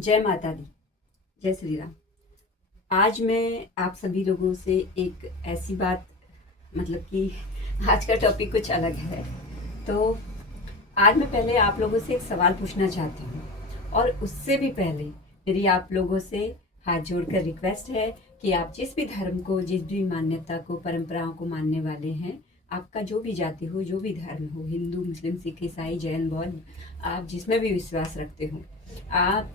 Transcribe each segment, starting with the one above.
जय माता दी। जय श्री राम। आज मैं आप सभी लोगों से एक ऐसी बात, मतलब कि आज का टॉपिक कुछ अलग है। तो आज मैं पहले आप लोगों से एक सवाल पूछना चाहती हूँ, और उससे भी पहले मेरी आप लोगों से हाथ जोड़कर रिक्वेस्ट है कि आप जिस भी धर्म को, जिस भी मान्यता को, परंपराओं को मानने वाले हैं, आपका जो भी जाति हो, जो भी धर्म हो, हिंदू, मुस्लिम, सिख, ईसाई, जैन, बौद्ध, आप जिसमें भी विश्वास रखते हो, आप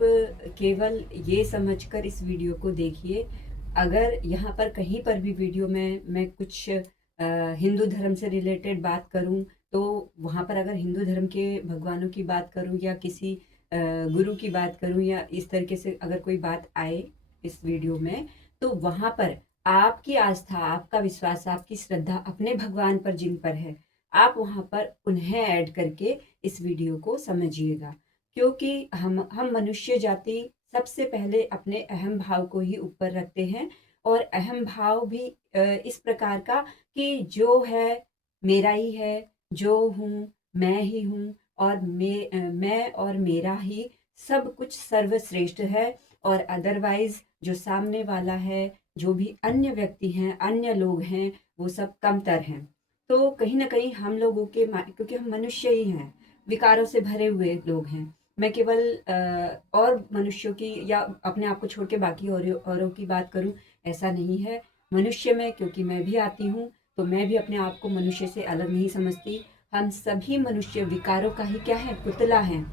केवल ये समझकर इस वीडियो को देखिए। अगर यहाँ पर कहीं पर भी वीडियो में मैं कुछ हिंदू धर्म से रिलेटेड बात करूँ, तो वहाँ पर अगर हिंदू धर्म के भगवानों की बात करूँ या किसी गुरु की बात करूँ या इस तरीके से अगर कोई बात आए इस वीडियो में, तो वहाँ पर आपकी आस्था, आपका विश्वास, आपकी श्रद्धा अपने भगवान पर जिन पर है, आप वहाँ पर उन्हें ऐड करके इस वीडियो को समझिएगा। क्योंकि हम मनुष्य जाति सबसे पहले अपने अहम भाव को ही ऊपर रखते हैं, और अहम भाव भी इस प्रकार का कि जो है मेरा ही है, जो हूँ मैं ही हूँ, और मैं और मेरा ही सब कुछ सर्वश्रेष्ठ है, और अदरवाइज जो सामने वाला है, जो भी अन्य व्यक्ति हैं, अन्य लोग हैं, वो सब कमतर हैं। तो कहीं ना कहीं हम लोगों के क्योंकि हम मनुष्य ही हैं, विकारों से भरे हुए लोग हैं। मैं केवल और मनुष्यों की या अपने आप को छोड़ के बाकी औरों की बात करूं, ऐसा नहीं है। मनुष्य में क्योंकि मैं भी आती हूँ, तो मैं भी अपने आप को मनुष्य से अलग नहीं समझती। हम सभी मनुष्य विकारों का ही क्या है, पुतला है।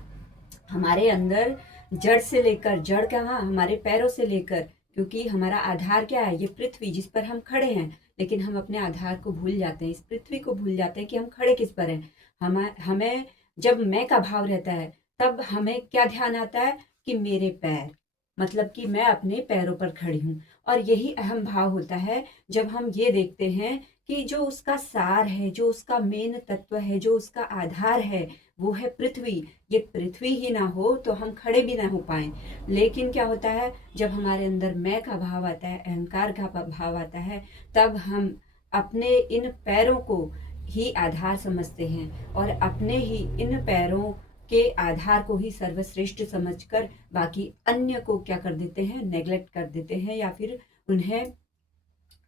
हमारे अंदर जड़ से लेकर, जड़ कहाँ, हमारे पैरों से लेकर, क्योंकि हमारा आधार क्या है, ये पृथ्वी जिस पर हम खड़े हैं। लेकिन हम अपने आधार को भूल जाते हैं, इस पृथ्वी को भूल जाते हैं कि हम खड़े किस पर हैं। हमें जब मैं का भाव रहता है, तब हमें क्या ध्यान आता है कि मेरे पैर, मतलब कि मैं अपने पैरों पर खड़ी हूँ। और यही अहम भाव होता है जब हम ये देखते हैं कि जो उसका सार है, जो उसका मेन तत्व है, जो उसका आधार है, वो है पृथ्वी। ये पृथ्वी ही ना हो तो हम खड़े भी ना हो पाए। लेकिन क्या होता है, जब हमारे अंदर मैं का भाव आता है, अहंकार का भाव आता है, तब हम अपने इन पैरों को ही आधार समझते हैं, और अपने ही इन पैरों के आधार को ही सर्वश्रेष्ठ समझकर बाकी अन्य को क्या कर देते हैं, नेग्लेक्ट कर देते हैं, या फिर उन्हें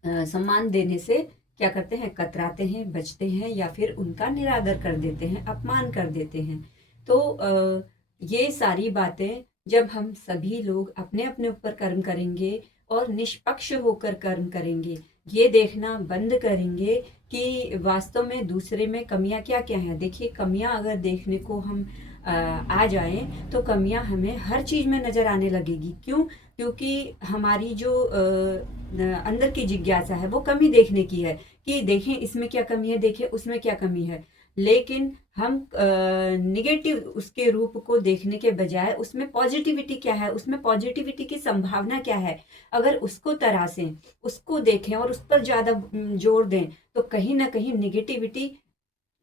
सम्मान देने से क्या करते हैं, कतराते हैं, बचते हैं, या फिर उनका निरादर कर देते हैं, अपमान कर देते हैं। तो ये सारी बातें जब हम सभी लोग अपने अपने ऊपर कर्म करेंगे और निष्पक्ष होकर कर्म करेंगे, ये देखना बंद करेंगे कि वास्तव में दूसरे में कमियां क्या क्या हैं। देखिए, कमियां अगर देखने को हम आ जाएं, तो कमियां हमें हर चीज में नजर आने लगेगी। क्यों? क्योंकि हमारी जो अंदर की जिज्ञासा है वो कमी देखने की है, कि देखें इसमें क्या कमी है, देखें उसमें क्या कमी है। लेकिन हम निगेटिव उसके रूप को देखने के बजाय उसमें पॉजिटिविटी क्या है, उसमें पॉजिटिविटी की संभावना क्या है, अगर उसको तरासें, उसको देखें और उस पर ज्यादा जोर दें, तो कहीं ना कहीं निगेटिविटी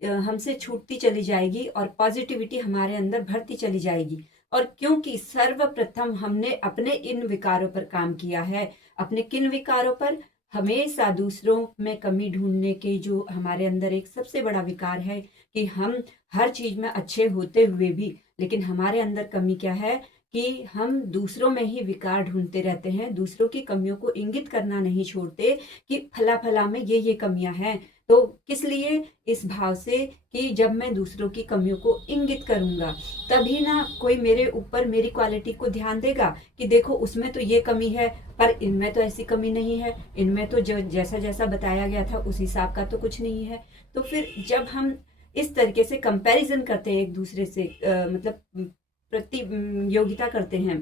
हमसे छूटती चली जाएगी और पॉजिटिविटी हमारे अंदर भरती चली जाएगी। और क्योंकि सर्वप्रथम हमने अपने इन विकारों पर काम किया है, अपने किन विकारों पर, हमेशा दूसरों में कमी ढूंढने के जो हमारे अंदर एक सबसे बड़ा विकार है, कि हम हर चीज में अच्छे होते हुए भी, लेकिन हमारे अंदर कमी क्या है, कि हम दूसरों में ही विकार ढूंढते रहते हैं, दूसरों की कमियों को इंगित करना नहीं छोड़ते कि फला फला में ये कमियां हैं। तो किस लिए? इस भाव से कि जब मैं दूसरों की कमियों को इंगित करूंगा, तभी ना कोई मेरे ऊपर मेरी क्वालिटी को ध्यान देगा कि देखो उसमें तो ये कमी है, पर इनमें तो ऐसी कमी नहीं है, इनमें तो जो जैसा जैसा बताया गया था उस हिसाब का तो कुछ नहीं है। तो फिर जब हम इस तरीके से कंपैरिजन करते हैं एक दूसरे से, मतलब प्रतियोगिता करते हैं,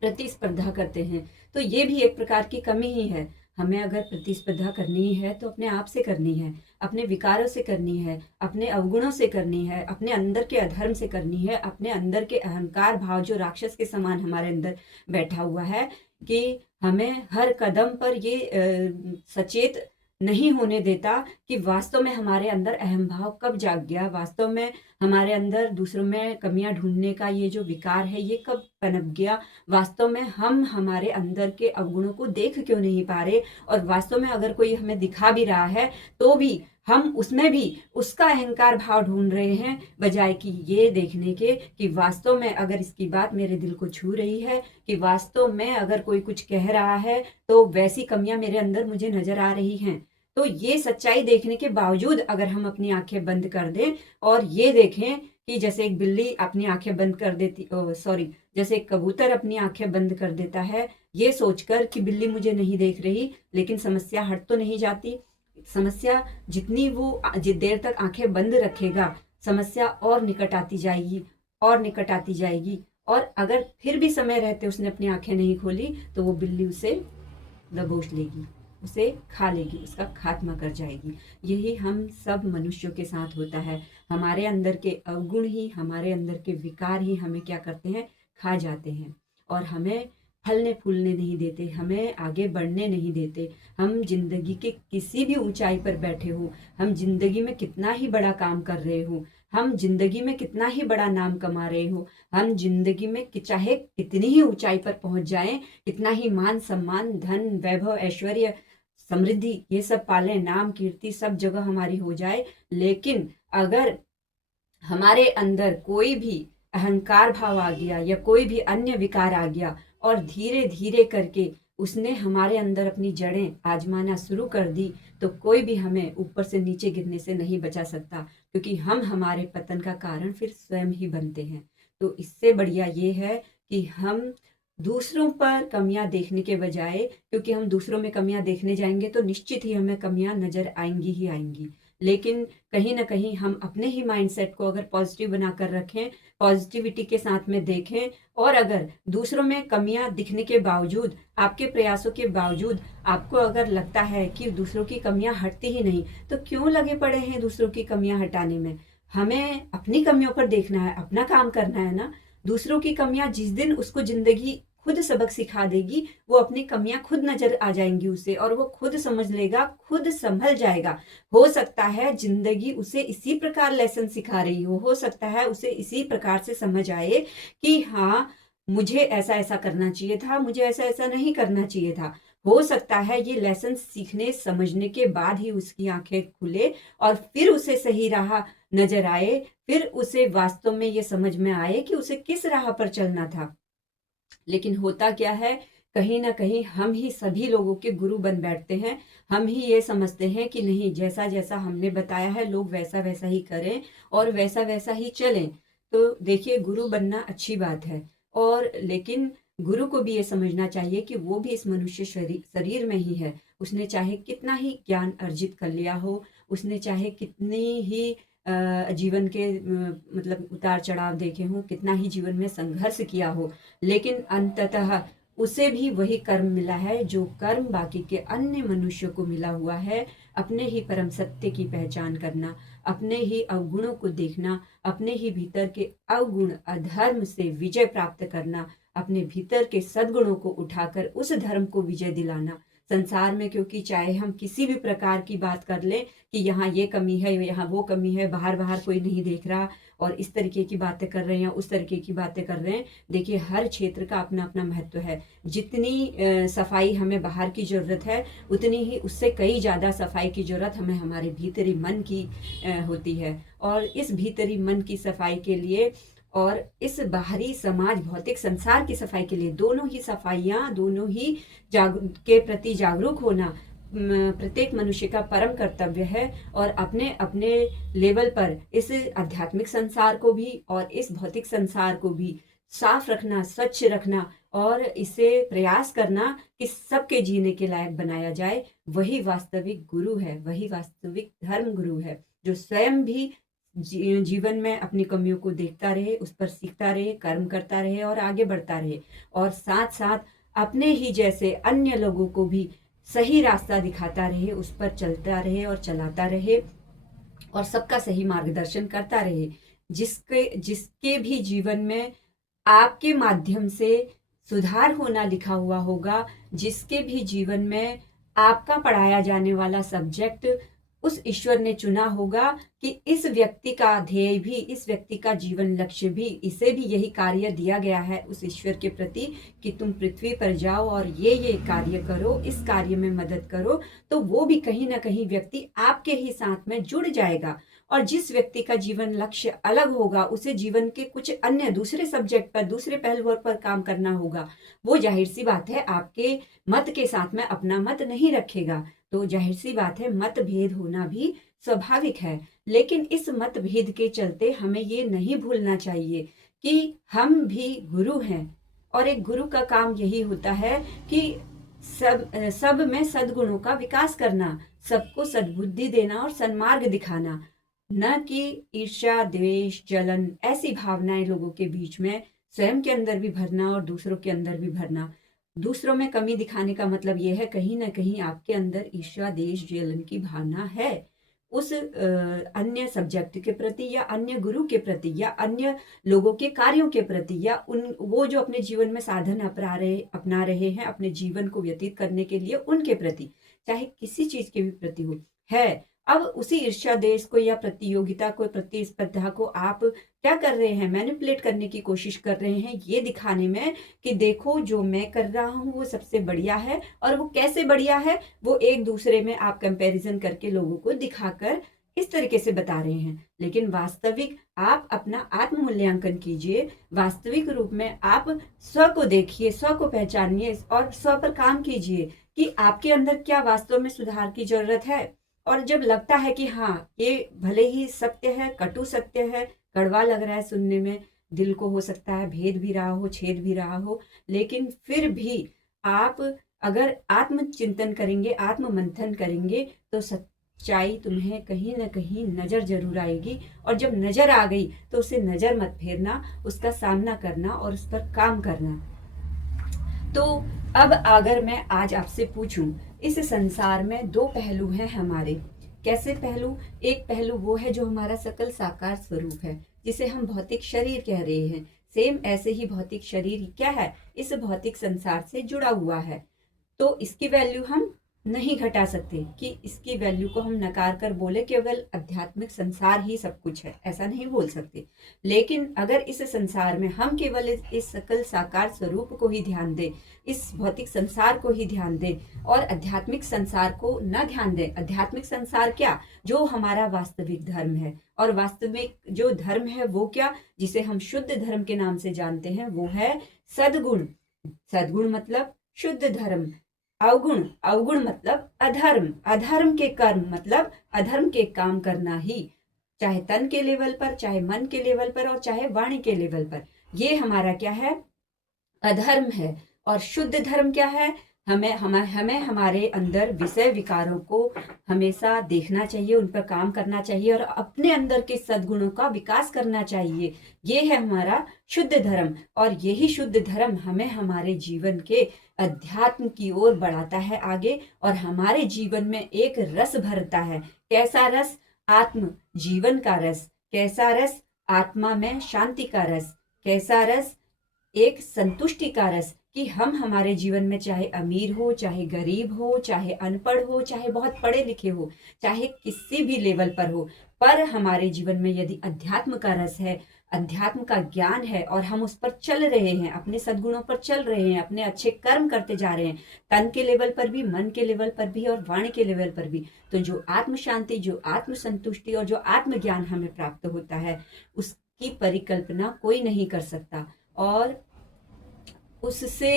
प्रतिस्पर्धा करते हैं, तो ये भी एक प्रकार की कमी ही है। हमें अगर प्रतिस्पर्धा करनी है तो अपने आप से करनी है, अपने विकारों से करनी है, अपने अवगुणों से करनी है, अपने अंदर के अधर्म से करनी है, अपने अंदर के अहंकार भाव जो राक्षस के समान हमारे अंदर बैठा हुआ है, कि हमें हर कदम पर ये सचेत नहीं होने देता कि वास्तव में हमारे अंदर अहम भाव कब जाग गया, वास्तव में हमारे अंदर दूसरों में कमियां ढूंढने का ये जो विकार है ये कब पनप गया, वास्तव में हम हमारे अंदर के अवगुणों को देख क्यों नहीं पा रहे, और वास्तव में अगर कोई हमें दिखा भी रहा है तो भी हम उसमें भी उसका अहंकार भाव ढूंढ रहे हैं, बजाय कि ये देखने के कि वास्तव में अगर इसकी बात मेरे दिल को छू रही है, कि वास्तव में अगर कोई कुछ कह रहा है तो वैसी कमियां मेरे अंदर मुझे नजर आ रही हैं। तो ये सच्चाई देखने के बावजूद अगर हम अपनी आंखें बंद कर दें और ये देखें कि जैसे एक बिल्ली अपनी आंखें बंद कर देती, सॉरी, जैसे एक कबूतर अपनी आंखें बंद कर देता है ये सोचकर कि बिल्ली मुझे नहीं देख रही, लेकिन समस्या हट तो नहीं जाती। समस्या जितनी वो देर तक आंखें बंद रखेगा, समस्या और निकट आती जाएगी और निकट आती जाएगी। और अगर फिर भी समय रहते उसने अपनी आंखें नहीं खोली तो वो बिल्ली उसे दबोच लेगी, उसे खा लेगी, उसका खात्मा कर जाएगी। यही हम सब मनुष्यों के साथ होता है। हमारे अंदर के अवगुण ही, हमारे अंदर के विकार ही हमें क्या करते हैं, खा जाते हैं और हमें फलने फूलने नहीं देते, हमें आगे बढ़ने नहीं देते। हम जिंदगी के किसी भी ऊंचाई पर बैठे हो, हम जिंदगी में कितना ही बड़ा काम कर रहे हो, हम जिंदगी में कितना ही बड़ा नाम कमा रहे हो, हम जिंदगी में चाहे कितनी ही ऊंचाई पर पहुंच जाएं, कितना ही मान सम्मान धन वैभव ऐश्वर्य समृद्धि ये सब पालें, नाम कीर्ति सब जगह हमारी हो जाए, लेकिन अगर हमारे अंदर कोई भी अहंकार भाव आ गया या कोई भी अन्य विकार आ गया और धीरे धीरे करके उसने हमारे अंदर अपनी जड़ें आजमाना शुरू कर दी, तो कोई भी हमें ऊपर से नीचे गिरने से नहीं बचा सकता, क्योंकि हम हमारे पतन का कारण फिर स्वयं ही बनते हैं। तो इससे बढ़िया ये है कि हम दूसरों पर कमियां देखने के बजाय, क्योंकि हम दूसरों में कमियां देखने जाएंगे तो निश्चित ही हमें कमियां नजर आएंगी ही आएंगी, लेकिन कहीं ना कहीं हम अपने ही माइंडसेट को अगर पॉजिटिव बनाकर रखें, पॉजिटिविटी के साथ में देखें, और अगर दूसरों में कमियां दिखने के बावजूद, आपके प्रयासों के बावजूद आपको अगर लगता है कि दूसरों की कमियां हटती ही नहीं, तो क्यों लगे पड़े हैं दूसरों की कमियां हटाने में। हमें अपनी कमियों पर देखना है, अपना काम करना है ना। दूसरों की कमियां जिस दिन उसको जिंदगी खुद सबक सिखा देगी, वो अपनी कमियां खुद नजर आ जाएंगी उसे, और वो खुद समझ लेगा, खुद संभल जाएगा। हो सकता है जिंदगी उसे इसी प्रकार लेसन सिखा रही हो सकता है उसे इसी प्रकार से समझ आए कि हाँ, मुझे ऐसा ऐसा करना चाहिए था, मुझे ऐसा ऐसा नहीं करना चाहिए था। हो सकता है ये लेसन सीखने समझने के बाद ही उसकी आंखें खुले और फिर उसे सही राह नजर आए, फिर उसे वास्तव में ये समझ में आए कि उसे किस राह पर चलना था। लेकिन होता क्या है, कहीं ना कहीं हम ही सभी लोगों के गुरु बन बैठते हैं। हम ही ये समझते हैं कि नहीं, जैसा जैसा हमने बताया है लोग वैसा वैसा ही करें और वैसा वैसा ही चलें। तो देखिए, गुरु बनना अच्छी बात है, और लेकिन गुरु को भी ये समझना चाहिए कि वो भी इस मनुष्य शरीर में ही है। उसने चाहे कितना ही ज्ञान अर्जित कर लिया हो, उसने चाहे कितनी ही जीवन के मतलब उतार चढ़ाव देखे हों, कितना ही जीवन में संघर्ष किया हो, लेकिन अंततः उसे भी वही कर्म मिला है जो कर्म बाकी के अन्य मनुष्यों को मिला हुआ है। अपने ही परम सत्य की पहचान करना, अपने ही अवगुणों को देखना, अपने ही भीतर के अवगुण अधर्म से विजय प्राप्त करना, अपने भीतर के सद्गुणों को उठाकर उस धर्म को विजय दिलाना संसार में। क्योंकि चाहे हम किसी भी प्रकार की बात कर लें कि यहाँ ये कमी है, यहाँ वो कमी है, बाहर बाहर कोई नहीं देख रहा और इस तरीके की बातें कर रहे हैं, उस तरीके की बातें कर रहे हैं, देखिए हर क्षेत्र का अपना अपना महत्व है। जितनी सफाई हमें बाहर की जरूरत है, उतनी ही उससे कई ज़्यादा सफाई की जरूरत हमें हमारे भीतरी मन की होती है। और इस भीतरी मन की सफाई के लिए और इस बाहरी समाज भौतिक संसार की सफाई के लिए, दोनों ही सफाइयाँ, दोनों ही के प्रति जागरूक होना प्रत्येक मनुष्य का परम कर्तव्य है। और अपने अपने लेवल पर इस आध्यात्मिक संसार को भी और इस भौतिक संसार को भी साफ रखना, स्वच्छ रखना और इसे प्रयास करना कि सबके जीने के लायक बनाया जाए। वही वास्तविक गुरु है, वही वास्तविक धर्म गुरु है, जो स्वयं भी जीवन में अपनी कमियों को देखता रहे, उस पर सीखता रहे, कर्म करता रहे और आगे बढ़ता रहे, और साथ साथ अपने ही जैसे अन्य लोगों को भी सही रास्ता दिखाता रहे, उस पर चलता रहे और चलाता रहे और सबका सही मार्गदर्शन करता रहे। जिसके जिसके भी जीवन में आपके माध्यम से सुधार होना लिखा हुआ होगा, जिसके भी जीवन में आपका पढ़ाया जाने वाला सब्जेक्ट उस ईश्वर ने चुना होगा कि इस व्यक्ति का ध्येय भी, इस व्यक्ति का जीवन लक्ष्य भी, इसे भी यही कार्य दिया गया है उस ईश्वर के प्रति कि तुम पृथ्वी पर जाओ और ये कार्य करो, इस कार्य में मदद करो। तो वो भी कहीं ना कहीं व्यक्ति आपके ही साथ में जुड़ जाएगा। और जिस व्यक्ति का जीवन लक्ष्य अलग होगा, उसे जीवन के कुछ अन्य दूसरे सब्जेक्ट पर, दूसरे पहलुओं पर काम करना होगा। वो जाहिर सी बात है आपके मत के साथ में अपना मत नहीं रखेगा। तो जाहिर सी बात है मतभेद होना भी स्वाभाविक है। लेकिन इस मतभेद के चलते हमें ये नहीं भूलना चाहिए कि हम भी गुरु हैं, और एक गुरु का काम यही होता है कि सब में सद्गुणों का विकास करना, सबको सद्बुद्धि देना और सन्मार्ग दिखाना, न कि ईर्ष्या, द्वेष, जलन ऐसी भावनाएं लोगों के बीच में स्वयं के अंदर भी भरना और दूसरों के अंदर भी भरना। दूसरों में कमी दिखाने का मतलब यह है कहीं ना कहीं आपके अंदर ईर्ष्या, द्वेष, जलन की भावना है उस अन्य सब्जेक्ट के प्रति, या अन्य गुरु के प्रति, या अन्य लोगों के कार्यों के प्रति, या उन वो जो अपने जीवन में साधन अपना रहे हैं अपने जीवन को व्यतीत करने के लिए, उनके प्रति, चाहे किसी चीज के भी प्रति हो है। अब उसी ईर्ष्या, देश को या प्रतियोगिता को, प्रतिस्पर्धा को आप क्या कर रहे हैं, मैनिपुलेट करने की कोशिश कर रहे हैं, ये दिखाने में कि देखो जो मैं कर रहा हूँ वो सबसे बढ़िया है। और वो कैसे बढ़िया है, वो एक दूसरे में आप कंपैरिजन करके लोगों को दिखाकर इस तरीके से बता रहे हैं। लेकिन वास्तविक आप अपना आत्म मूल्यांकन कीजिए, वास्तविक रूप में आप स्व को देखिए, स्व को पहचानिए और स्व पर काम कीजिए कि आपके अंदर क्या वास्तव में सुधार की जरूरत है। और जब लगता है कि हाँ ये भले ही सत्य है, कटु सत्य है, कड़वा लग रहा है सुनने में, दिल को हो सकता है भेद भी रहा हो, छेद भी रहा हो, लेकिन फिर भी आप अगर आत्मचिंतन करेंगे, आत्म मंथन करेंगे, तो सच्चाई तुम्हें कहीं ना कहीं नजर जरूर आएगी। और जब नजर आ गई तो उसे नजर मत फेरना, उसका सामना करना और उस पर काम करना। तो अब अगर मैं आज आपसे पूछूं, इस संसार में दो पहलू हैं हमारे। कैसे पहलू? एक पहलू वो है जो हमारा सकल साकार स्वरूप है, जिसे हम भौतिक शरीर कह रहे हैं। सेम ऐसे ही भौतिक शरीर क्या है, इस भौतिक संसार से जुड़ा हुआ है। तो इसकी वैल्यू हम नहीं घटा सकते कि इसकी वैल्यू को हम नकार कर बोले केवल आध्यात्मिक संसार ही सब कुछ है, ऐसा नहीं बोल सकते। लेकिन अगर इस संसार में हम केवल इस सकल साकार स्वरूप को ही ध्यान दें, इस भौतिक संसार को ही ध्यान दें और आध्यात्मिक संसार को न ध्यान दें। आध्यात्मिक संसार क्या? जो हमारा वास्तविक धर्म है। और वास्तविक जो धर्म है वो क्या, जिसे हम शुद्ध धर्म के नाम से जानते हैं, वो है सद्गुण। सद्गुण मतलब शुद्ध धर्म। अवगुण, अवगुण मतलब अधर्म। अधर्म के कर्म मतलब अधर्म के काम करना ही, चाहे तन के लेवल पर, चाहे मन के लेवल पर, और चाहे वाणी के लेवल पर। ये हमारा क्या है? अधर्म है। और शुद्ध धर्म क्या है? हमें हमारे अंदर विषय विकारों को हमेशा देखना चाहिए, उन पर काम करना चाहिए और अपने अंदर के सद्गुणों का विकास करना चाहिए। ये है हमारा शुद्ध धर्म। और यही शुद्ध धर्म हमें हमारे जीवन के अध्यात्म की ओर बढ़ाता है आगे, और हमारे जीवन में एक रस भरता है। कैसा रस? आत्म जीवन का रस। कैसा रस? आत्मा में शांति का रस। कैसा रस? एक संतुष्टि का रस कि हम हमारे जीवन में चाहे अमीर हो, चाहे गरीब हो, चाहे अनपढ़ हो, चाहे बहुत पढ़े लिखे हो, चाहे किसी भी लेवल पर हो, पर हमारे जीवन में यदि अध्यात्म का रस है, अध्यात्म का ज्ञान है और हम उस पर चल रहे हैं, अपने सद्गुणों पर चल रहे हैं, अपने अच्छे कर्म करते जा रहे हैं, तन के लेवल पर भी, मन के लेवल पर भी और वाणी के लेवल पर भी, तो जो आत्म शांति, जो आत्म संतुष्टि और जो आत्म ज्ञान हमें प्राप्त होता है, उसकी परिकल्पना कोई नहीं कर सकता। और उससे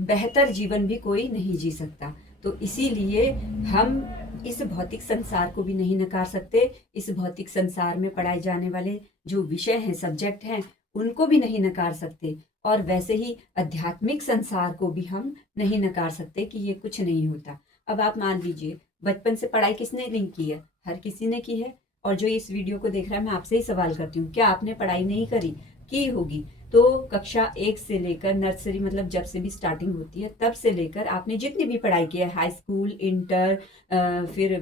बेहतर जीवन भी कोई नहीं जी सकता। तो इसीलिए हम इस भौतिक संसार को भी नहीं नकार सकते। इस भौतिक संसार में पढ़ाए जाने वाले जो विषय हैं, सब्जेक्ट हैं, उनको भी नहीं नकार सकते। और वैसे ही आध्यात्मिक संसार को भी हम नहीं नकार सकते कि ये कुछ नहीं होता। अब आप मान लीजिए, बचपन से पढ़ाई किसने नहीं की है? हर किसी ने की है। और जो इस वीडियो को देख रहा है, मैं आपसे ही सवाल करती हूँ, क्या आपने पढ़ाई नहीं करी? की होगी। तो कक्षा 1 से लेकर, नर्सरी मतलब जब से भी स्टार्टिंग होती है तब से लेकर आपने जितनी भी पढ़ाई की है, हाई स्कूल, इंटर, फिर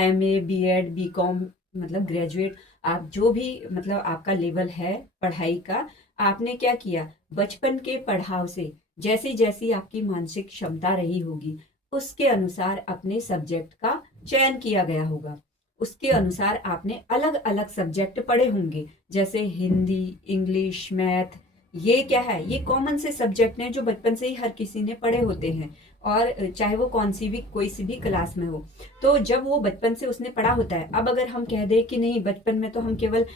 MA, BEd, BCom मतलब ग्रेजुएट, आप जो भी मतलब आपका लेवल है पढ़ाई का, आपने क्या किया? बचपन के पढ़ाव से जैसी जैसी आपकी मानसिक क्षमता रही होगी, उसके अनुसार अपने सब्जेक्ट का चयन किया गया होगा। उसके अनुसार आपने अलग अलग सब्जेक्ट पढ़े होंगे, जैसे हिंदी, इंग्लिश, मैथ। ये क्या है, ये कॉमन से सब्जेक्ट हैं जो बचपन से ही हर किसी ने पढ़े होते हैं, और चाहे वो कौन सी भी कोई सी भी क्लास में हो। तो जब वो बचपन से उसने पढ़ा होता है, अब अगर हम कह दें कि नहीं बचपन में तो हम केवल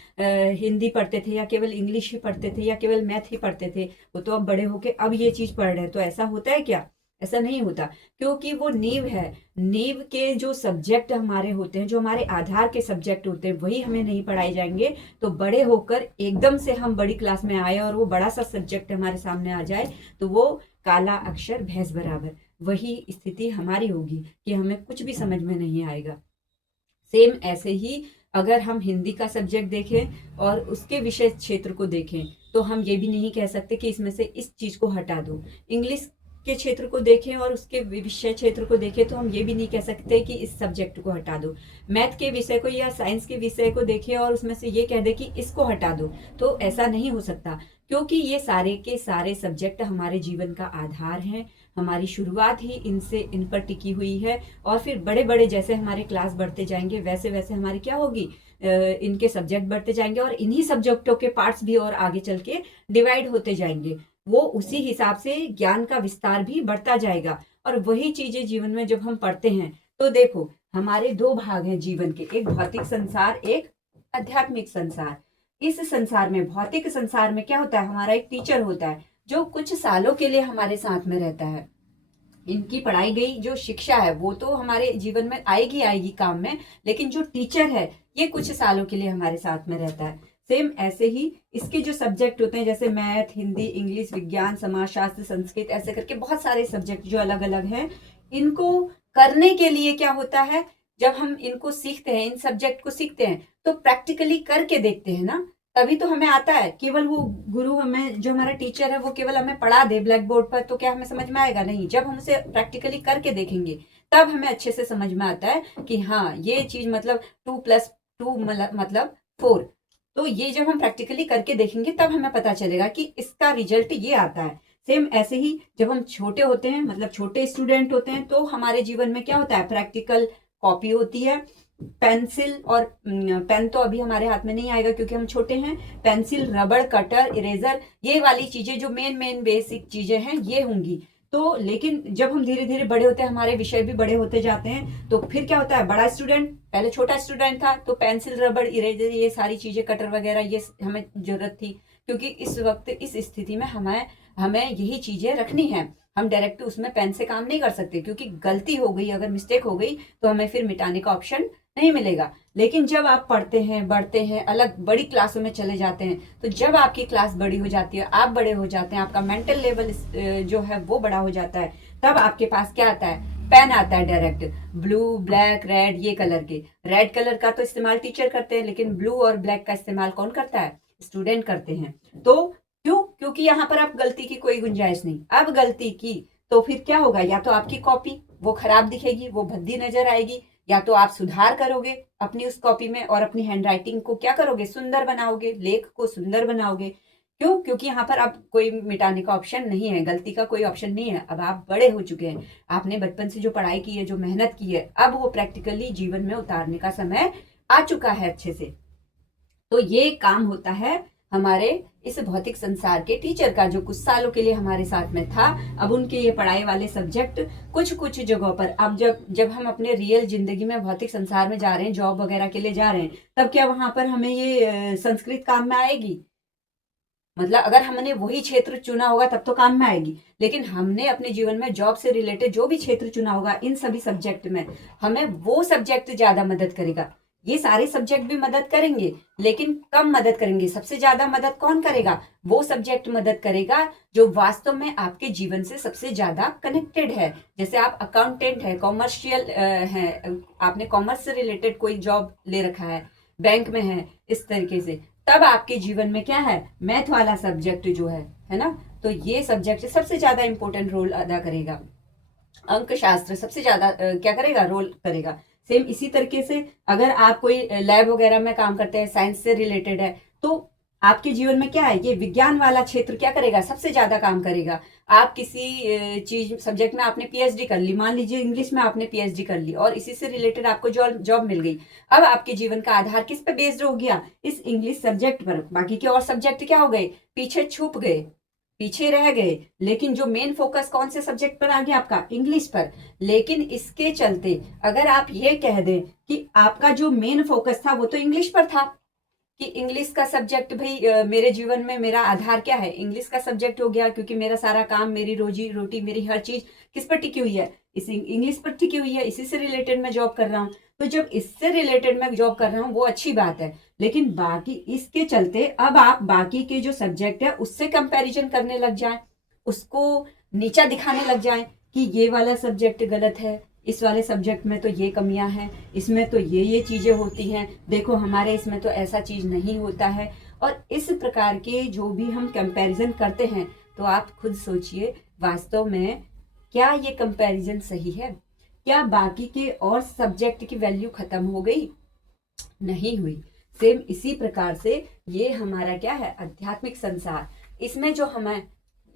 हिंदी पढ़ते थे, या केवल इंग्लिश ही पढ़ते थे, या केवल मैथ ही पढ़ते थे, वो तो अब बड़े होके अब ये चीज पढ़ रहे हैं, तो ऐसा होता है क्या? ऐसा नहीं होता, क्योंकि वो नींव है। नींव के जो सब्जेक्ट हमारे होते हैं, जो हमारे आधार के सब्जेक्ट होते हैं, वही हमें नहीं पढ़ाए जाएंगे, तो बड़े होकर एकदम से हम बड़ी क्लास में आए और वो बड़ा सा सब्जेक्ट हमारे सामने आ जाए, तो वो काला अक्षर भैंस बराबर, वही स्थिति हमारी होगी कि हमें कुछ भी समझ में नहीं आएगा। सेम ऐसे ही अगर हम हिंदी का सब्जेक्ट देखें और उसके विषय क्षेत्र को देखें, तो हम ये भी नहीं कह सकते कि इसमें से इस चीज को हटा दो। इंग्लिश के क्षेत्र को देखें और उसके विषय क्षेत्र को देखें, तो हम ये भी नहीं कह सकते कि इस सब्जेक्ट को हटा दो। मैथ के विषय को या साइंस के विषय को देखें और उसमें से ये कह दे कि इसको हटा दो, तो ऐसा नहीं हो सकता, क्योंकि ये सारे के सारे सब्जेक्ट हमारे जीवन का आधार हैं। हमारी शुरुआत ही इनसे इन पर टिकी हुई है, और फिर बड़े बड़े जैसे हमारे क्लास बढ़ते जाएंगे, वैसे वैसे हमारी क्या होगी, इनके सब्जेक्ट बढ़ते जाएंगे, और इन्हीं सब्जेक्टों के पार्ट्स भी और आगे चल के डिवाइड होते जाएंगे। वो उसी हिसाब से ज्ञान का विस्तार भी बढ़ता जाएगा। और वही चीजें जीवन में जब हम पढ़ते हैं, तो देखो हमारे दो भाग हैं जीवन के, एक भौतिक संसार, एक आध्यात्मिक संसार। इस संसार में, भौतिक संसार में क्या होता है, हमारा एक टीचर होता है जो कुछ सालों के लिए हमारे साथ में रहता है। इनकी पढ़ाई गई जो शिक्षा है वो तो हमारे जीवन में आएगी आएगी काम में, लेकिन जो टीचर है ये कुछ सालों के लिए हमारे साथ में रहता है। सेम ऐसे ही इसके जो सब्जेक्ट होते हैं, जैसे मैथ, हिंदी, इंग्लिश, विज्ञान, समाजशास्त्र, संस्कृत, ऐसे करके बहुत सारे सब्जेक्ट जो अलग अलग हैं, इनको करने के लिए क्या होता है, जब हम इनको सीखते हैं, इन सब्जेक्ट को सीखते हैं, तो प्रैक्टिकली करके देखते हैं ना, तभी तो हमें आता है। केवल वो गुरु हमें, जो हमारा टीचर है, वो केवल हमें पढ़ा दे ब्लैक बोर्ड पर, तो क्या हमें समझ में आएगा? नहीं। जब हम उसे प्रैक्टिकली करके देखेंगे, तब हमें अच्छे से समझ में आता है कि हाँ ये चीज मतलब 2+2 मतलब 4। तो ये जब हम प्रैक्टिकली करके देखेंगे, तब हमें पता चलेगा कि इसका रिजल्ट ये आता है। सेम ऐसे ही जब हम छोटे होते हैं, मतलब छोटे स्टूडेंट होते हैं, तो हमारे जीवन में क्या होता है, प्रैक्टिकल कॉपी होती है, पेंसिल और पेन तो अभी हमारे हाथ में नहीं आएगा क्योंकि हम छोटे हैं। पेंसिल, रबड़, कटर, इरेजर, ये वाली चीजें जो मेन मेन बेसिक चीजें हैं ये होंगी। तो लेकिन जब हम धीरे धीरे बड़े होते हैं, हमारे विषय भी बड़े होते जाते हैं, तो फिर क्या होता है, बड़ा स्टूडेंट, पहले छोटा स्टूडेंट था, तो पेंसिल, रबड़, इरेजर, ये सारी चीजें, कटर वगैरह, ये हमें जरूरत थी, क्योंकि इस वक्त इस स्थिति में हमें हमें यही चीजें रखनी है। हम डायरेक्ट उसमें पेन से काम नहीं कर सकते, क्योंकि गलती हो गई, अगर मिस्टेक हो गई, तो हमें फिर मिटाने का ऑप्शन नहीं मिलेगा। लेकिन जब आप पढ़ते हैं, बढ़ते हैं, अलग बड़ी क्लासों में चले जाते हैं, तो जब आपकी क्लास बड़ी हो जाती है, आप बड़े हो जाते हैं, आपका मेंटल लेवल जो है वो बड़ा हो जाता है, तब आपके पास क्या आता है, पेन आता है डायरेक्ट, ब्लू, ब्लैक, रेड, ये कलर के। रेड कलर का तो इस्तेमाल टीचर करते हैं, लेकिन ब्लू और ब्लैक का इस्तेमाल कौन करता है, स्टूडेंट करते हैं। तो क्यों? क्योंकि यहाँ पर आप गलती की कोई गुंजाइश नहीं। अब गलती की तो फिर क्या होगा, या तो आपकी कॉपी वो खराब दिखेगी, वो भद्दी नजर आएगी, या तो आप सुधार करोगे अपनी उस कॉपी में, और अपनी हैंडराइटिंग को क्या करोगे, सुंदर बनाओगे, लेख को सुंदर बनाओगे। क्यों? क्योंकि यहाँ पर अब कोई मिटाने का ऑप्शन नहीं है, गलती का कोई ऑप्शन नहीं है। अब आप बड़े हो चुके हैं, आपने बचपन से जो पढ़ाई की है, जो मेहनत की है, अब वो प्रैक्टिकली जीवन में उतारने का समय आ चुका है अच्छे से। तो ये काम होता है हमारे इस भौतिक संसार के टीचर का, जो कुछ सालों के लिए हमारे साथ में था। अब उनके ये पढ़ाई वाले सब्जेक्ट कुछ कुछ जगहों पर, अब जब जब हम अपने रियल जिंदगी में भौतिक संसार में जा रहे हैं, जॉब वगैरह के लिए जा रहे हैं, तब क्या वहां पर हमें ये संस्कृत काम में आएगी? मतलब अगर हमने वही क्षेत्र चुना होगा तब तो काम में आएगी, लेकिन हमने अपने जीवन में जॉब से रिलेटेड जो भी क्षेत्र चुना होगा, इन सभी सब्जेक्ट में हमें वो सब्जेक्ट ज्यादा मदद करेगा। ये सारे सब्जेक्ट भी मदद करेंगे, लेकिन कम मदद करेंगे। सबसे ज्यादा मदद कौन करेगा? वो सब्जेक्ट मदद करेगा जो वास्तव में आपके जीवन से सबसे ज्यादा कनेक्टेड है। जैसे आप अकाउंटेंट है, कॉमर्शियल है, आपने कॉमर्स से रिलेटेड कोई जॉब ले रखा है, बैंक में है, इस तरीके से, तब आपके जीवन में क्या है, मैथ वाला सब्जेक्ट जो है ना, तो ये सब्जेक्ट सबसे ज्यादा इंपॉर्टेंट रोल अदा करेगा। अंक शास्त्र सबसे ज्यादा क्या करेगा, रोल करेगा। सेम इसी तरीके से अगर आप कोई लैब वगैरह में काम करते हैं, साइंस से रिलेटेड है, तो आपके जीवन में क्या है, ये विज्ञान वाला क्षेत्र क्या करेगा, सबसे ज्यादा काम करेगा। आप किसी चीज सब्जेक्ट में आपने पीएचडी कर ली, मान लीजिए इंग्लिश में आपने पीएचडी कर ली और इसी से रिलेटेड आपको जॉब मिल गई। अब आपके जीवन का आधार किस पे बेस्ड हो गया, इस इंग्लिश सब्जेक्ट पर। बाकी के और सब्जेक्ट क्या हो गए, पीछे छूट गए, पीछे रह गए। लेकिन जो मेन फोकस कौन से सब्जेक्ट पर आ गया, आपका इंग्लिश पर। लेकिन इसके चलते अगर आप ये कह दें कि आपका जो मेन फोकस था वो तो इंग्लिश पर था, कि इंग्लिश का सब्जेक्ट भाई मेरे जीवन में मेरा आधार क्या है, इंग्लिश का सब्जेक्ट हो गया, क्योंकि मेरा सारा काम, मेरी रोजी रोटी, मेरी हर चीज किस पर टिकी हुई है, इस इंग्लिश पर टिकी हुई है, इसी से रिलेटेड मैं जॉब कर रहा हूँ। तो जब इससे रिलेटेड मैं जॉब कर रहा हूँ वो अच्छी बात है। लेकिन बाकी इसके चलते अब आप बाकी के जो सब्जेक्ट है उससे कंपैरिजन करने लग जाए, उसको नीचा दिखाने लग जाए कि ये वाला सब्जेक्ट गलत है, इस वाले सब्जेक्ट में तो ये कमियां हैं, इसमें तो ये चीजें होती हैं, देखो हमारे इसमें तो ऐसा चीज नहीं होता है। और इस प्रकार के जो भी हम कंपैरिजन करते हैं, तो आप खुद सोचिए वास्तव में क्या ये कंपैरिजन सही है, क्या बाकी के और सब्जेक्ट की वैल्यू खत्म हो गई, नहीं हुई। सेम इसी प्रकार से ये हमारा क्या है, आध्यात्मिक संसार, इसमें जो हमें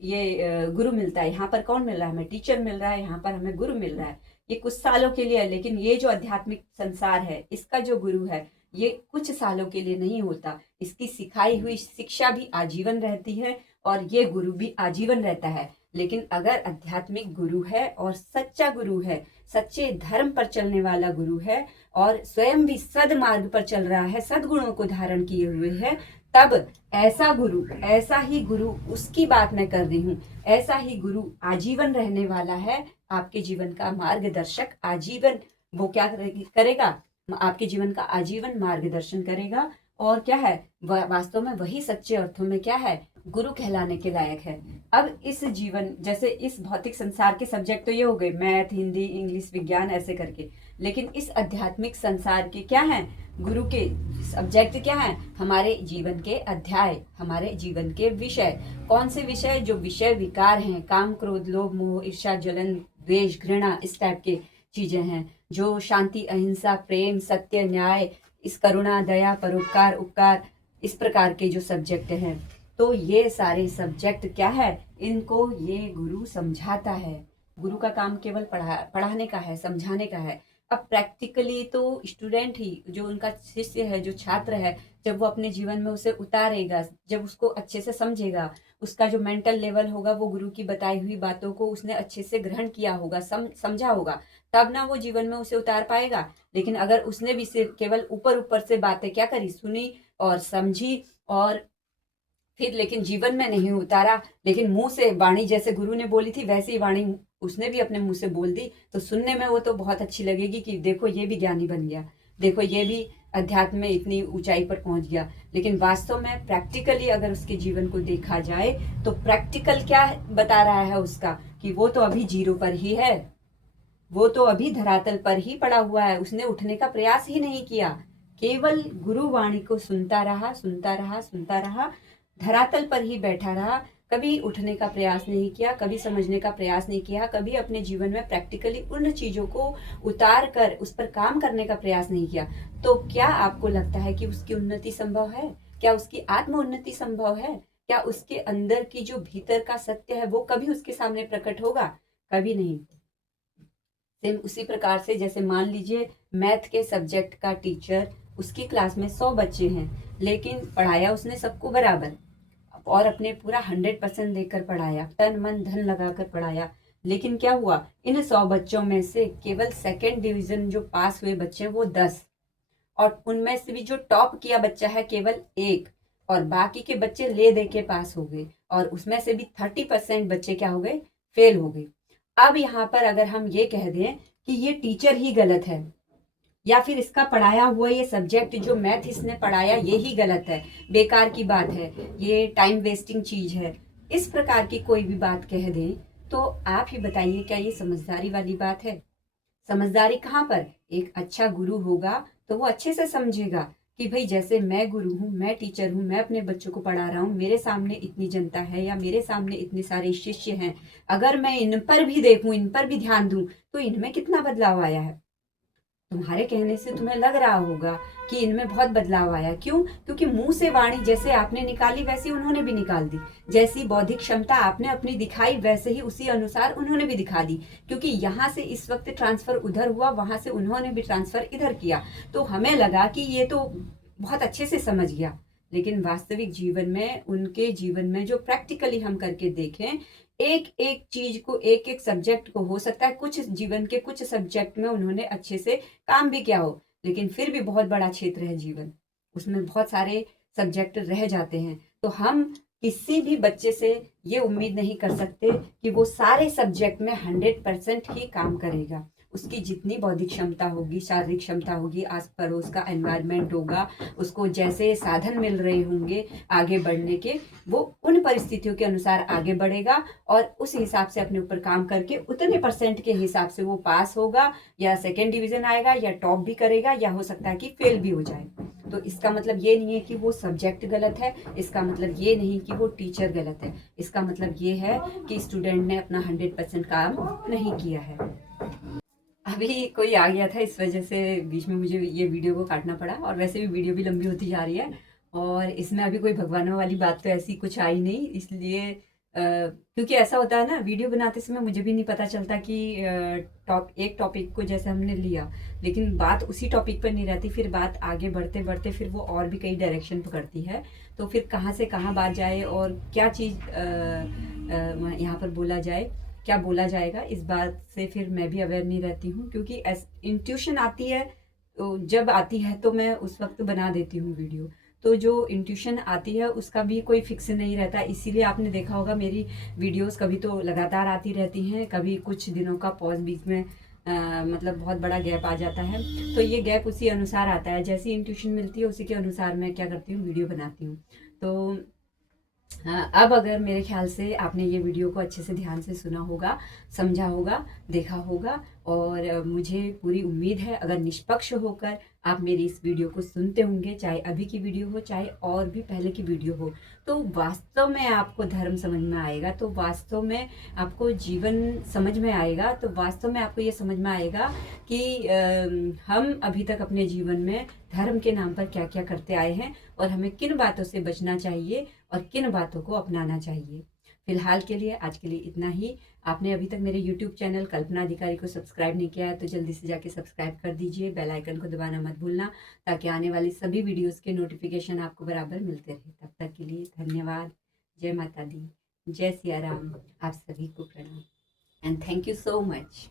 ये गुरु मिलता है, यहाँ पर कौन मिल रहा है, हमें टीचर मिल रहा है, यहाँ पर हमें गुरु मिल रहा है। ये कुछ सालों के लिए है, लेकिन ये जो आध्यात्मिक संसार है इसका जो गुरु है ये कुछ सालों के लिए नहीं होता, इसकी सिखाई हुई शिक्षा भी आजीवन रहती है और ये गुरु भी आजीवन रहता है। लेकिन अगर आध्यात्मिक गुरु है और सच्चा गुरु है, सच्चे धर्म पर चलने वाला गुरु है और स्वयं भी सदमार्ग पर चल रहा है, सद्गुणों को धारण किए हुए है, तब ऐसा गुरु, ऐसा ही गुरु, उसकी बात मैं कर रही हूँ, ऐसा ही गुरु आजीवन रहने वाला है, आपके जीवन का मार्गदर्शक आजीवन। वो क्या करेगा, आपके जीवन का आजीवन मार्गदर्शन करेगा। और क्या है, वास्तव में वही सच्चे अर्थों में क्या है, गुरु कहलाने के लायक है। अब इस जीवन, जैसे इस भौतिक संसार के सब्जेक्ट तो ये हो गए, मैथ, हिंदी, इंग्लिश, विज्ञान, ऐसे करके। लेकिन इस आध्यात्मिक संसार के क्या है, गुरु के सब्जेक्ट क्या है, हमारे जीवन के अध्याय, हमारे जीवन के विषय। कौन से विषय, जो विषय विकार हैं, काम, क्रोध, लोभ, मोह, ईर्ष्या, जलन, द्वेष, घृणा, इस टाइप के चीजें हैं, जो शांति, अहिंसा, प्रेम, सत्य, न्याय, इस करुणा, दया, परोपकार, उपकार, इस प्रकार के जो सब्जेक्ट हैं। तो ये सारे सब्जेक्ट क्या है, इनको ये गुरु समझाता है। गुरु का काम केवल पढ़ाने का है, समझाने का है। अब प्रैक्टिकली तो स्टूडेंट ही, जो उनका शिष्य है, जो छात्र है, जब वो अपने जीवन में उसे उतारेगा, जब उसको अच्छे से समझेगा, उसका जो मेंटल लेवल होगा वो गुरु की बताई हुई बातों को उसने अच्छे से ग्रहण किया होगा, समझा होगा, तब ना वो जीवन में उसे उतार पाएगा। लेकिन अगर उसने भी सिर्फ केवल ऊपर ऊपर से बातें क्या करी, सुनी और समझी, और फिर लेकिन जीवन में नहीं उतारा, लेकिन मुंह से वाणी जैसे गुरु ने बोली थी वैसी ही वाणी उसने भी अपने मुंह से बोल दी, तो सुनने में वो तो बहुत अच्छी लगेगी कि देखो ये भी ज्ञानी बन गया, देखो ये भी अध्यात्म में इतनी ऊंचाई पर पहुंच गया। लेकिन वास्तव में प्रैक्टिकली अगर उसके जीवन को देखा जाए तो प्रैक्टिकल क्या बता रहा है उसका, कि वो तो अभी जीरो पर ही है, वो तो अभी धरातल पर ही पड़ा हुआ है, उसने उठने का प्रयास ही नहीं किया, केवल गुरु वाणी को सुनता रहा, सुनता रहा, सुनता रहा, धरातल पर ही बैठा रहा, कभी उठने का प्रयास नहीं किया, कभी समझने का प्रयास नहीं किया, कभी अपने जीवन में प्रैक्टिकली उन चीजों को उतार कर उस पर काम करने का प्रयास नहीं किया। तो क्या आपको लगता है कि उसकी उन्नति संभव है? क्या उसकी आत्म उन्नति संभव है? क्या उसके अंदर की जो भीतर का सत्य है वो कभी उसके सामने प्रकट होगा? कभी नहीं। सेम उसी प्रकार से जैसे मान लीजिए मैथ के सब्जेक्ट का टीचर, उसकी क्लास में 100 बच्चे हैं, लेकिन पढ़ाया उसने सबको बराबर और अपने पूरा 100% देकर पढ़ाया, तन मन धन लगाकर पढ़ाया। लेकिन क्या हुआ, इन 100 बच्चों में से केवल सेकंड डिवीजन जो पास हुए बच्चे वो 10, और उनमें से भी जो टॉप किया बच्चा है केवल 1, और बाकी के बच्चे ले दे के पास हो गए, और उसमें से भी 30% बच्चे क्या हो गए, फेल हो गए। अब यहाँ पर अगर हम ये कह दें कि ये टीचर ही गलत है, या फिर इसका पढ़ाया हुआ ये सब्जेक्ट जो मैथ इसने पढ़ाया ये ही गलत है, बेकार की बात है, ये टाइम वेस्टिंग चीज है, इस प्रकार की कोई भी बात कह दें, तो आप ही बताइए क्या ये समझदारी वाली बात है? समझदारी कहाँ पर? एक अच्छा गुरु होगा तो वो अच्छे से समझेगा कि भाई जैसे मैं गुरु हूँ, मैं टीचर हूँ, मैं अपने बच्चों को पढ़ा रहा हूँ, मेरे सामने इतनी जनता है या मेरे सामने इतने सारे शिष्य हैं, अगर मैं इन पर भी देखूं, इन पर भी ध्यान दूं, तो इनमें कितना बदलाव आया है। तुम्हारे कहने से तुम्हें लग रहा होगा कि इनमें बहुत बदलाव आया। क्यों? क्योंकि मुंह से वाणी जैसे आपने निकाली वैसी उन्होंने भी निकाल दी। जैसी बौद्धिक क्षमता आपने अपनी दिखाई वैसे ही उसी अनुसार उन्होंने भी दिखा दी। क्योंकि यहाँ से इस वक्त ट्रांसफर उधर हुआ, वहां से उन्होंने भी ट्रांसफर इधर किया। तो हमें लगा कि ये तो बहुत अच्छे से समझ गया। लेकिन वास्तविक जीवन में, उनके जीवन में जो प्रैक्टिकली हम करके देखें, एक एक चीज को, एक एक सब्जेक्ट को, हो सकता है कुछ जीवन के कुछ सब्जेक्ट में उन्होंने अच्छे से काम भी किया हो, लेकिन फिर भी बहुत बड़ा क्षेत्र है जीवन, उसमें बहुत सारे सब्जेक्ट रह जाते हैं। तो हम किसी भी बच्चे से ये उम्मीद नहीं कर सकते कि वो सारे सब्जेक्ट में 100% ही काम करेगा। उसकी जितनी बौद्धिक क्षमता होगी, शारीरिक क्षमता होगी, आस पड़ोस का एनवायरनमेंट होगा, उसको जैसे साधन मिल रहे होंगे आगे बढ़ने के, वो उन परिस्थितियों के अनुसार आगे बढ़ेगा और उस हिसाब से अपने ऊपर काम करके उतने % के हिसाब से वो पास होगा, या सेकेंड डिवीजन आएगा, या टॉप भी करेगा, या हो सकता है कि फेल भी हो जाए। तो इसका मतलब ये नहीं है कि वो सब्जेक्ट गलत है, इसका मतलब ये नहीं कि वो टीचर गलत है, इसका मतलब ये है कि स्टूडेंट ने अपना 100% काम नहीं किया है। अभी कोई आ गया था, इस वजह से बीच में मुझे ये वीडियो को काटना पड़ा, और वैसे भी वीडियो भी लंबी होती जा रही है और इसमें अभी कोई भगवानों वाली बात तो ऐसी कुछ आई नहीं, इसलिए क्योंकि ऐसा होता है ना, वीडियो बनाते समय मुझे भी नहीं पता चलता कि एक टॉपिक को जैसे हमने लिया, लेकिन बात उसी टॉपिक पर नहीं रहती, फिर बात आगे बढ़ते बढ़ते फिर वो और भी कई डायरेक्शन पकड़ती है। तो फिर कहाँ से कहाँ बात जाए और क्या चीज़ यहाँ पर बोला जाए, क्या बोला जाएगा, इस बात से फिर मैं भी अवेयर नहीं रहती हूँ। क्योंकि इंट्यूशन आती है, तो जब आती है तो मैं उस वक्त बना देती हूँ वीडियो। तो जो इंट्यूशन आती है उसका भी कोई फिक्स नहीं रहता, इसीलिए आपने देखा होगा मेरी वीडियोस कभी तो लगातार आती रहती हैं, कभी कुछ दिनों का पॉज बीच में, मतलब बहुत बड़ा गैप आ जाता है। तो ये गैप उसी अनुसार आता है, जैसी इंट्यूशन मिलती है उसी के अनुसार मैं क्या करती हूँ, वीडियो बनाती हूँ। तो हाँ, अब अगर मेरे ख्याल से आपने ये वीडियो को अच्छे से ध्यान से सुना होगा, समझा होगा, देखा होगा, और मुझे पूरी उम्मीद है अगर निष्पक्ष होकर आप मेरी इस वीडियो को सुनते होंगे, चाहे अभी की वीडियो हो चाहे और भी पहले की वीडियो हो, तो वास्तव में आपको धर्म समझ में आएगा, तो वास्तव में आपको जीवन समझ में आएगा, तो वास्तव में आपको ये समझ में आएगा कि हम अभी तक अपने जीवन में धर्म के नाम पर क्या क्या करते आए हैं और हमें किन बातों से बचना चाहिए और किन बातों को अपनाना चाहिए। फिलहाल के लिए, आज के लिए इतना ही। आपने अभी तक मेरे YouTube चैनल कल्पना अधिकारी को सब्सक्राइब नहीं किया है तो जल्दी से जाके सब्सक्राइब कर दीजिए, बेल आइकन को दबाना मत भूलना, ताकि आने वाली सभी वीडियोस के नोटिफिकेशन आपको बराबर मिलते रहे। तब तक के लिए धन्यवाद। जय माता दी, जय सिया राम। आप सभी को प्रणाम and thank you so much.